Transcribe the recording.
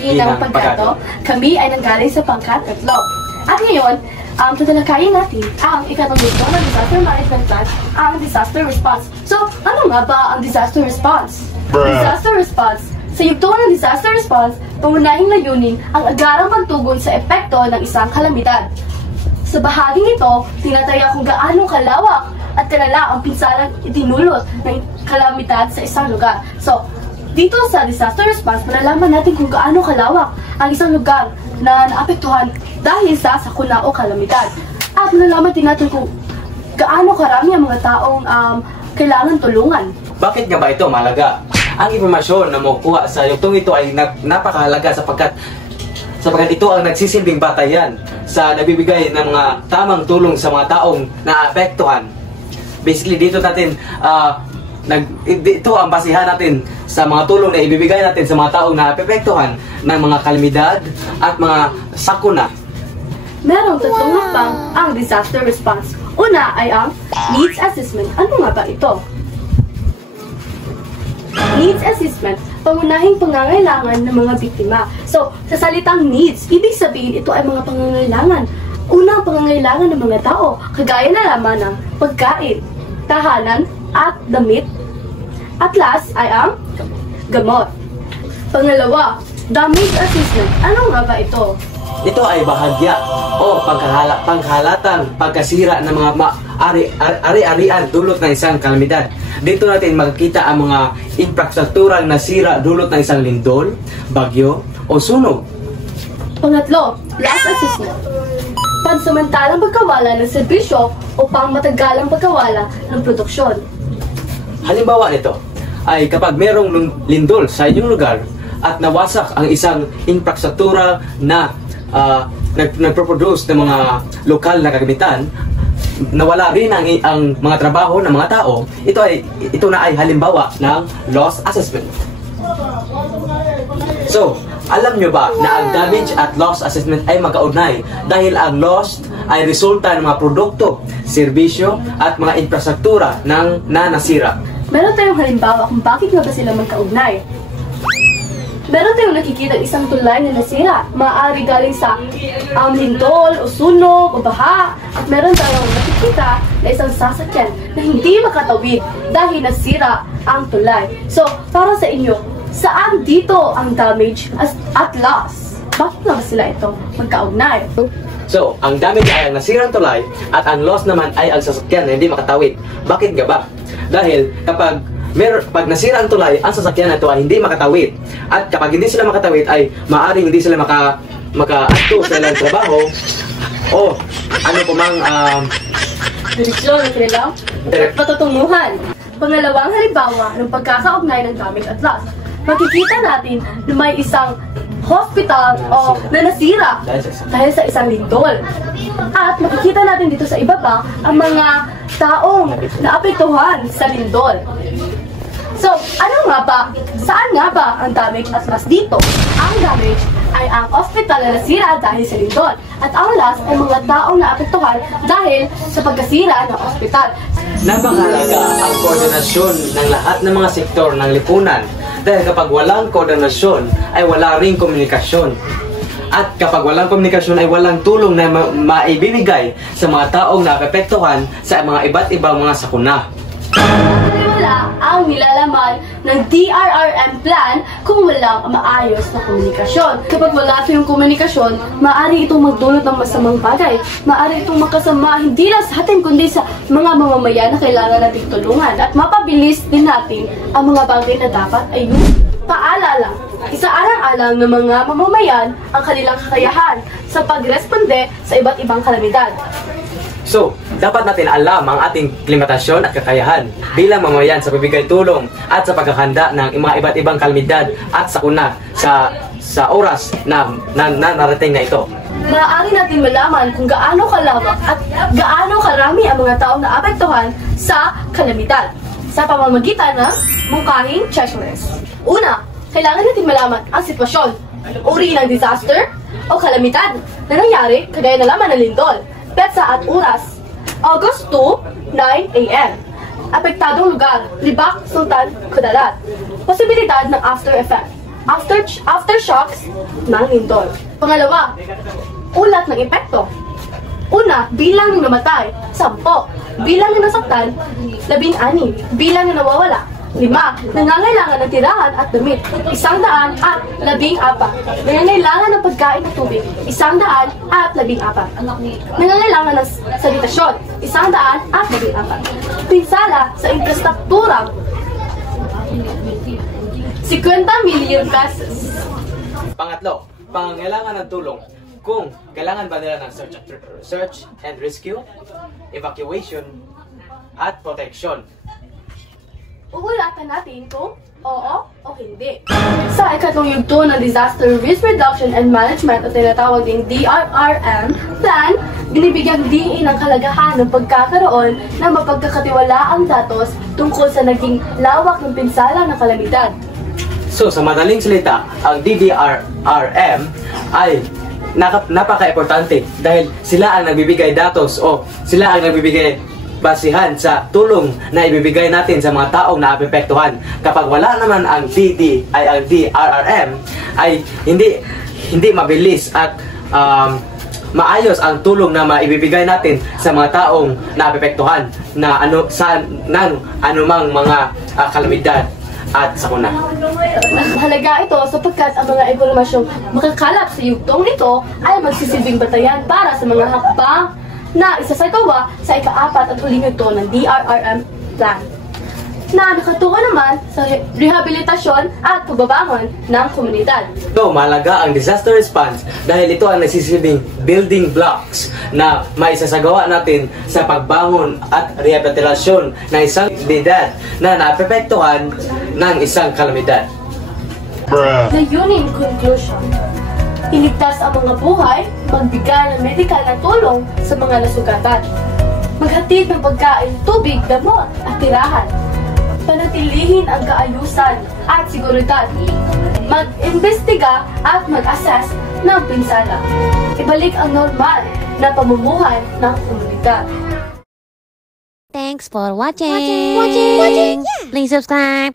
Ginang Pagkato. Kami ay nanggaling sa pangkat 3. At ngayon, tatalakayin natin ang ikatlong yugto ng disaster management plan, ang disaster response. So, ano nga ba ang disaster response? Disaster response. Sa yugto ng disaster response, pangunahing layunin ang agarang pagtugon sa epekto ng isang kalamidad. Sa bahaging ito, tinataya kung gaano kalawak at kalala ang pinsalang itinulot ng kalamidad sa isang lugar. So, dito sa disaster response, malalaman natin kung gaano kalawak ang isang lugar na naapektuhan dahil sa sakuna o kalamidad. At malalaman din natin kung gaano karami ang mga taong kailangan tulungan. Bakit nga ba ito mahalaga? Ang impormasyon na makukuha sa yugtong ito ay napakahalaga sapagkat ito ang nagsisilbing batayan sa nagbibigay ng mga tamang tulong sa mga taong naapektuhan. Basically, dito natin ito ang basihan natin sa mga tulong na ibibigay natin sa mga taong naapektuhan ng mga kalamidad at mga sakuna. Merong tatlong hakbang ang disaster response. Una ay ang needs assessment. Ano nga ba ito? Needs assessment, pangunahing pangangailangan ng mga biktima. So, sa salitang needs, ibig sabihin ito ay mga pangangailangan. Unang pangangailangan ng mga tao, kagaya na lamang ng pagkain, tahanan, at damit. At last ay ang gamot. Pangalawa, damage assessment. Ano nga ba ito? Ito ay bahagya o panghalatan, pagkasira ng mga ari-arian dulot ng isang kalamidad. Dito natin makikita ang mga infrastruktural na sira dulot ng isang lindol, bagyo o sunog. Pangatlo, last assessment. Pansamantalang pagkawala ng serbisyo o pangmatagalang pagkawala ng produksyon. Halimbawa nito ay kapag merong lindol sa inyong lugar at nawasak ang isang infrastruktura na nagproproduce ng mga lokal na kagamitan, nawala rin ang mga trabaho ng mga tao, ito na ay halimbawa ng loss assessment. So, alam nyo ba na ang damage at loss assessment ay magkaugnay dahil ang loss ay resulta ng mga produkto, serbisyo at mga infrastruktura na nasira. Meron tayong halimbawa kung bakit nga ba sila magkaugnay. Meron tayong nakikita isang tulay na nasira. Maaari galing sa lindol o sunog o baha. At meron tayong nakikita na isang sasakyan na hindi makatawid dahil nasira ang tulay. So, para sa inyo, saan dito ang damage at loss? Bakit nga ba sila ito magkaugnay? So, ang damage ay ang nasirang tulay at ang loss naman ay ang sasakyan na hindi makatawid. Bakit nga ba? Dahil pag nasira ang tulay, ang sasakyan na ito ay hindi makatawid. At kapag hindi sila makatawid ay maaaring hindi sila maka-adto sa ilang trabaho o ano po mang direksyon ng kanilang patutunguhan. Pangalawang halimbawa ng pagkakaugnay ng damage at loss. Makikita natin na may isang hospital na nasira dahil sa isang lindol. At makikita natin dito sa ibaba ang mga taong naapektuhan sa lindol. So, ano nga ba? Saan nga ba ang damage at loss dito? Ang damage ay ang hospital na nasira dahil sa lindol. At ang loss ay mga taong naapektuhan dahil sa pagkasira ng hospital. Napakahalaga ang koordinasyon ng lahat ng mga sektor ng lipunan. Dahil kapag walang koordinasyon ay wala ring komunikasyon. At kapag walang komunikasyon ay walang tulong na maibibigay sa mga taong naapektuhan sa mga iba't ibang mga sakuna. Wala ang nilalaman ng DRRM plan kung walang maayos na komunikasyon. Kapag wala yung komunikasyon, maaari itong magdulot ng masamang bagay. Maaari itong makasama hindi lang sa atin kundi sa mga mamamayan na kailangan nating tulungan. At mapabilis din natin ang mga bagay na dapat ayun. Paalala, isaalang-alang ng mga mamamayan ang kanilang kakayahan sa pagresponde sa iba't ibang kalamidad. So, dapat natin alam ang ating limitasyon at kakayahan bilang mamamayan sa pagbibigay tulong at sa paghahanda ng mga iba't ibang kalamidad at sakuna sa oras na narating na ito. Maaari natin malaman kung gaano kalawak at gaano karami ang mga taong naapektuhan sa kalamidad sa pamamagitan ng mungkahing checklist. Una, kailangan natin malaman ang sitwasyon, uri ng disaster o kalamidad na nangyari kagaya na lamang ng lindol. Petsa at oras, August 2, 9 a.m. Apektadong lugar, Libak, Sultan, Kudarat. Posibilidad ng after effect, aftershocks ng lindol. Pangalawa, ulat ng epekto. Una, bilang ng namatay, 10. Bilang ng nasaktan, 16. Bilang ng nawawala, 5. Nangangailangan ng tirahan at damit, 100 at 14. Nangangailangan ng pagkain at tubig, 100 at 14. Nangangailangan ng sanitasyon, 100 at 14. Pinsala sa infrastruktura, 50 million pesos. Pangatlo, pangangailangan ng tulong. Kung kailangan ba nila ng search and rescue, evacuation, at protection. Uulatan natin kung oo o hindi. Sa ikatlong yugto ng Disaster Risk Reduction and Management o tinatawag ding DRRM plan, binibigyang diin ang kalagahan ng pagkakaroon ng mapagkakatiwalaang datos tungkol sa naging lawak ng pinsala ng kalamidad. So, sa madaling salita, ang DDRRM ay napaka-importante dahil sila ang nagbibigay datos o sila ang nagbibigay basihan sa tulong na ibibigay natin sa mga taong naapektuhan. Kapag wala naman ang DRRM ay hindi mabilis at maayos ang tulong na maibibigay natin sa mga taong naapektuhan na anumang mga kalamidad at sakuna. Mahalaga ito sapagkat ang mga impormasyong makakalap sa yugtong ito ay magsisilbing batayan para sa mga hakbang na isasagawa sa ika-4 at huling yugto ng DRRM plan na nakatuon naman sa rehabilitasyon at pagbabangon ng komunidad. Ito, mahalaga ang disaster response dahil ito ang nagsisilbing building blocks na maisasagawa natin sa pagbangon at rehabilitasyon ng isang komunidad na naapektuhan ng isang kalamidad. Layunin conclusion. Iligtas ang mga buhay, magbigay ng medikal na tulong sa mga nasugatan. Maghatid ng pagkain, tubig, gamot at tirahan. Panatilihin ang kaayusan at seguridad. Mag-imbestiga at mag-assess ng pinsala. Ibalik ang normal na pamumuhay ng komunidad. Thanks for watching. Please subscribe.